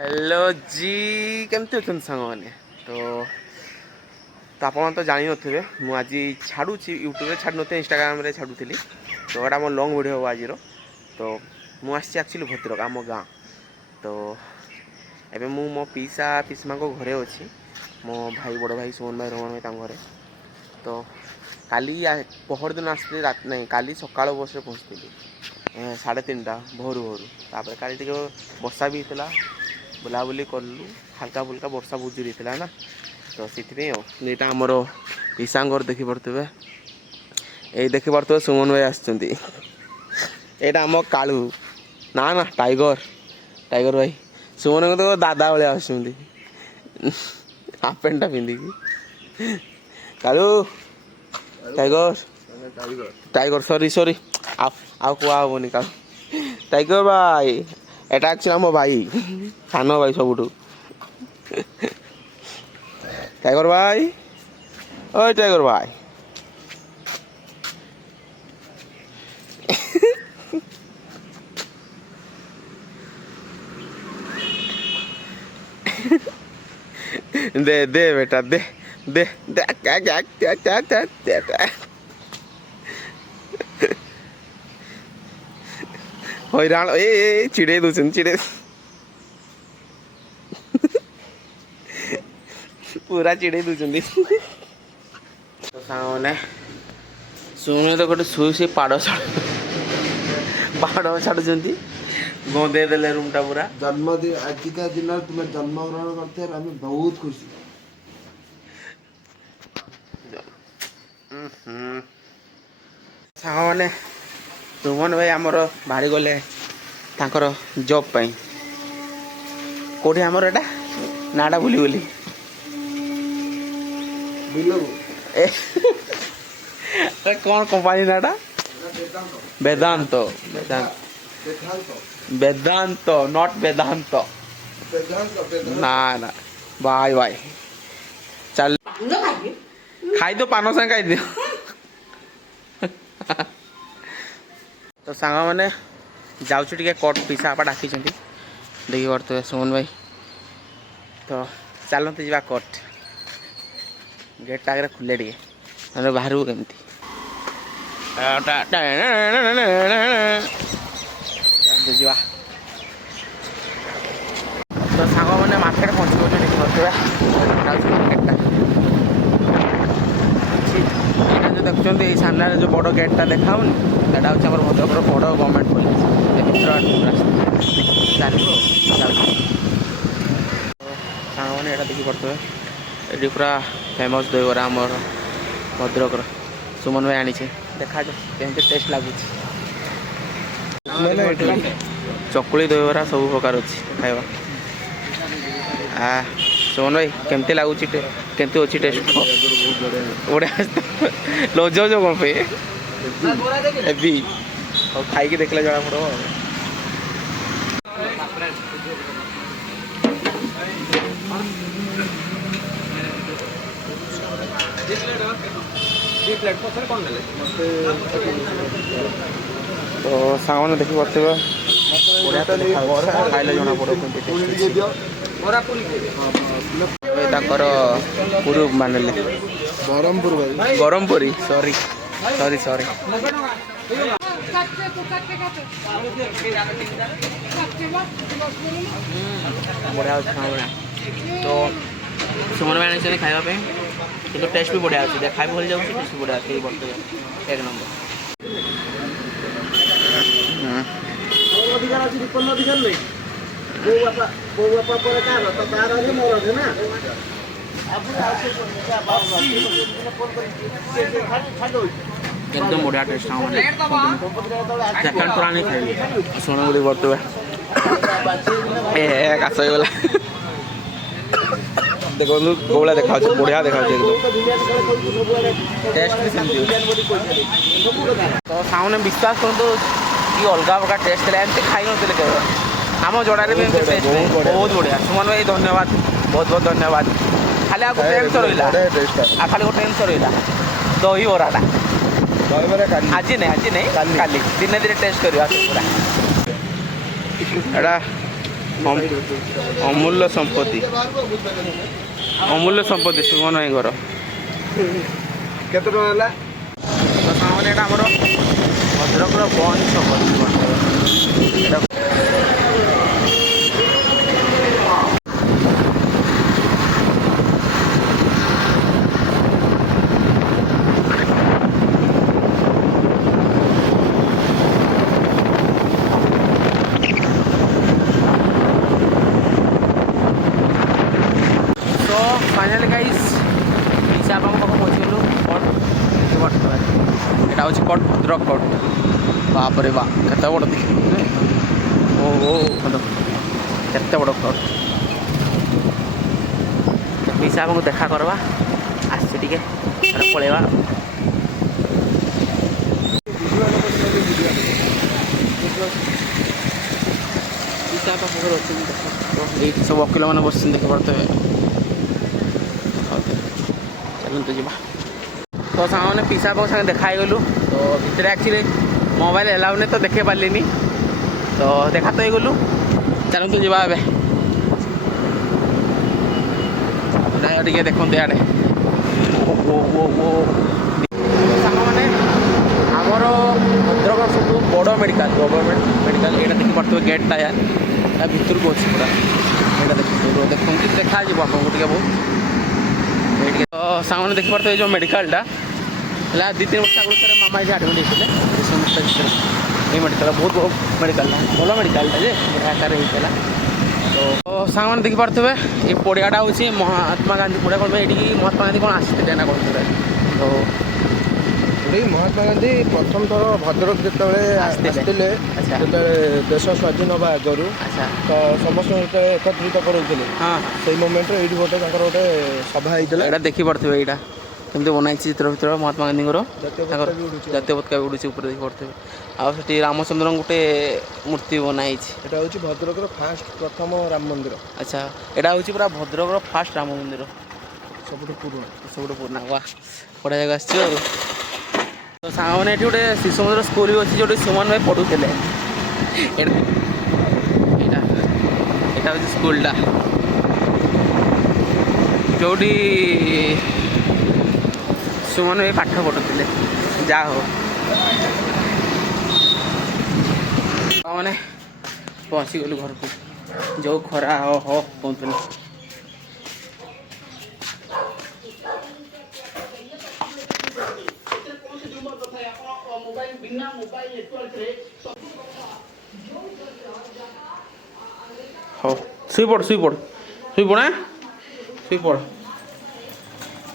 Hello जी केमती अच्छा सांग मैंने तो आप जानी थे मुझे छाड़ू यूट्यूब छाड़ नी इंस्टाग्राम छाड़ूली तो यहाँ मोर लंग वीडियो हम आज तो मुझे एक्चुअली भद्रक आम गाँ तो एबे मो पीसा पीसमा घरे अच्छी मो भाई बड़ भाई सुमन भाई रोहन भाई घरे तो काली पहर दिन आसती रात नहीं काली सकाल बस पहुँचती 3:30 भोरू तापर काली वर्षा भी होता बुलाबुली कलु हल्का फुल्का वर्षा बहुत जोर होता ना तो सीपाई यहाँ आमर ईशा घर देखिपे ये देखिपे सुमन भाई आम कालू ना ना टाइगर टाइगर भाई सुमन को तो दादा भाई आसुँच हाफ पेंटा पिंधिकी कालू टाइगर टाइगर सॉरी सॉरी आउ कहनी का टाइगर भाई एटा एक्चुअली मो भाई सान भाई सबुठू टाइगर भाई ओ टाइगर भाई दे दे बेटा दे दे दे क्या क्या क्या क्या क्या क्या हैरान ए चिड़े दूसरी चिड़े पूरा चिड़े दूसरी तो सामने सुने तो गोटे शुई पाड़ पाड़ छाड़ुंट गंदे देले रूम टा पूरा जन्मदिन आजिका दिन तुम्हें जन्मग्रहण करते बहुत खुशी साने सुमन भाई आमर बाहरी गले जॉब पाई कौटी आमर एटा नाटा भूली भूली कौन company NATA Vedanta Vedanta Vedanta not वेदांत ना ना बाय बाय चल खाई दो पान संग खाई दियो तो सांग मैंने जाऊँ टे कट पिसा आप डाकी देखी पड़े सुमन भाई तो चलते जा कट गेट आगे खुले टे बाहर केमती जा तो सांग मैंने मार्केट पहुँच गए देखिए मार्केटा जो देखते ये सामने जो बड़ गेटा देखा यहाँ हूँ आम भद्रक बड़ गवर्नमेंट कॉलेज सांग मैंने यहाँ देखी पड़े ये पूरा फेमस दहीबरा आम भद्रक सुमन भाई आनी देखा केमती टेस्ट लगुच चकुली दहीबरा सब प्रकार अच्छी खावा सुमन भाई केमती लगुच केमती अच्छी टेस्ट बढ़िया लज जो कौन पे खाई देखले जरा पड़ो तो सामान देखी पड़े बढ़िया खाइले जना पड़ो पूर्व मानले ब्रह्मपुरी सॉरी सॉरी सॉरी बढ़िया तो सुमन भाई आनी खावाई कि टेस्ट भी बढ़िया अच्छे देखा भी भूल जाऊँ टेस्ट भी बढ़िया अच्छे एक नंबर एकदम बढ़िया टेस्ट सेकंड थोड़ा नहीं खाई सोना गुड़ी बढ़ते हुए काश गला देखो कौड़ा देखा बढ़िया देखा एकदम टेस्ट भी सेमती तो सामने विश्वास करूँ कि अलग प्रकार टेस्ट एमती खाई नी के आम जोड़े भी टेस्ट बहुत बढ़िया सुमन भाई धन्यवाद बहुत बहुत धन्यवाद खाली आपको टेंस रहा खाली गोटे टेंस रहा दही बराटा आज नहीं काली दिन दिन टेस्ट करवा पूरा ଅମୂଲ୍ୟ ସମ୍ପତ୍ତି ସୁମନ ଭାଇଙ୍କର। କେତେ ଟଙ୍କା ହେଲା? ତ ସାଙ୍ଗମାନେ ଏଇଟା ଆମର ଭଦ୍ରକର ବନ୍ଦ ଛକ ଏଇଟା फाइनाली गाइस पिछा आप पहुँचलु कट यहाँ हूँ कट भद्रक कट बाप रे बाप केत बड़ देखिए ओ केत बड़ कट पिछा आपको देखा करवा आसचे टे पलैवा सब वकिल मैंने बस देख पारे चलते जा तो सामने पिसा पाक साथ देखा गलु तो भितर एक्चुअली मोबाइल एलाउ नहीं तो देखे पार्ली तो देखा तो गलु चलते जा टे देखते आड़े मैंने आमर भद्रक सब बड़ मेडिकल गवर्नमेंट मेडिकल यहाँ देखी पार्थ गेटा या भितर को अच्छी पूरा यहाँ देखते देखा आपको बहुत तो सामने देखी पार्थ जो मेडिकलटा है 2-3 वर्ष आगे मामा ये आडमिट होते ये मेडिकल बहुत मेडिकल भल मेडिकलटा जे आकार होता तो सामने देखी पार्थे ये पड़ियाटा हूँ महात्मा गांधी पड़िया कौन ये महात्मा गांधी कौन आसते ना कौन तो महात्मा गांधी प्रथम थर भद्रक जिते आसते देश स्वाधीन हवा आगु तो समस्त एकत्रित कराऊे हाँ से मोमेंट ये गोटे गोटे सभा होता यहाँ देखी पार्थे यहाँ केमती बनाई चित्र भितर महात्मा गांधी जातीय पताका भी उड़ू ऊपर देखी पार्थे आठी रामचंद्र गोटे मूर्ति बनाई यहाँ हूँ भद्रक फास्ट प्रथम राम मंदिर अच्छा यहाँ हूँ पूरा भद्रक फास्ट राम मंदिर सब पुराना वाह बड़ा जगह आस तो सांग मैंने ये गोटे शिशु मंदिर स्कूल भी अच्छी जो सुमन भाई पढ़ुते यहाँ हूँ स्कूलटा जो सुमन भाई पाठ पढ़ुते जा हो मैंने पहुँची गलु घर को जो खरा हो कहते हाँ शुईपड़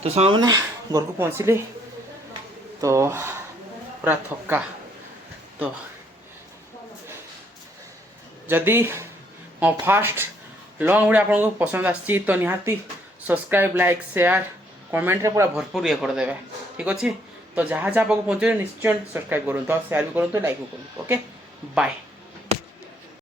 तो सामने घर को पहुँचली तो पूरा थका तो जदि मो फास्ट लॉन्ग वीडियो आपको पसंद आसी तो निहाती सब्सक्राइब लाइक शेयर कमेंट रे पूरा भरपूर ये करदे ठीक अच्छे तो जहाँ जहाँ पाक पहुँचे निश्चय सब्सक्राइब करूँ तो शेयर भी करूँ लाइक भी करूँ ओके बाय।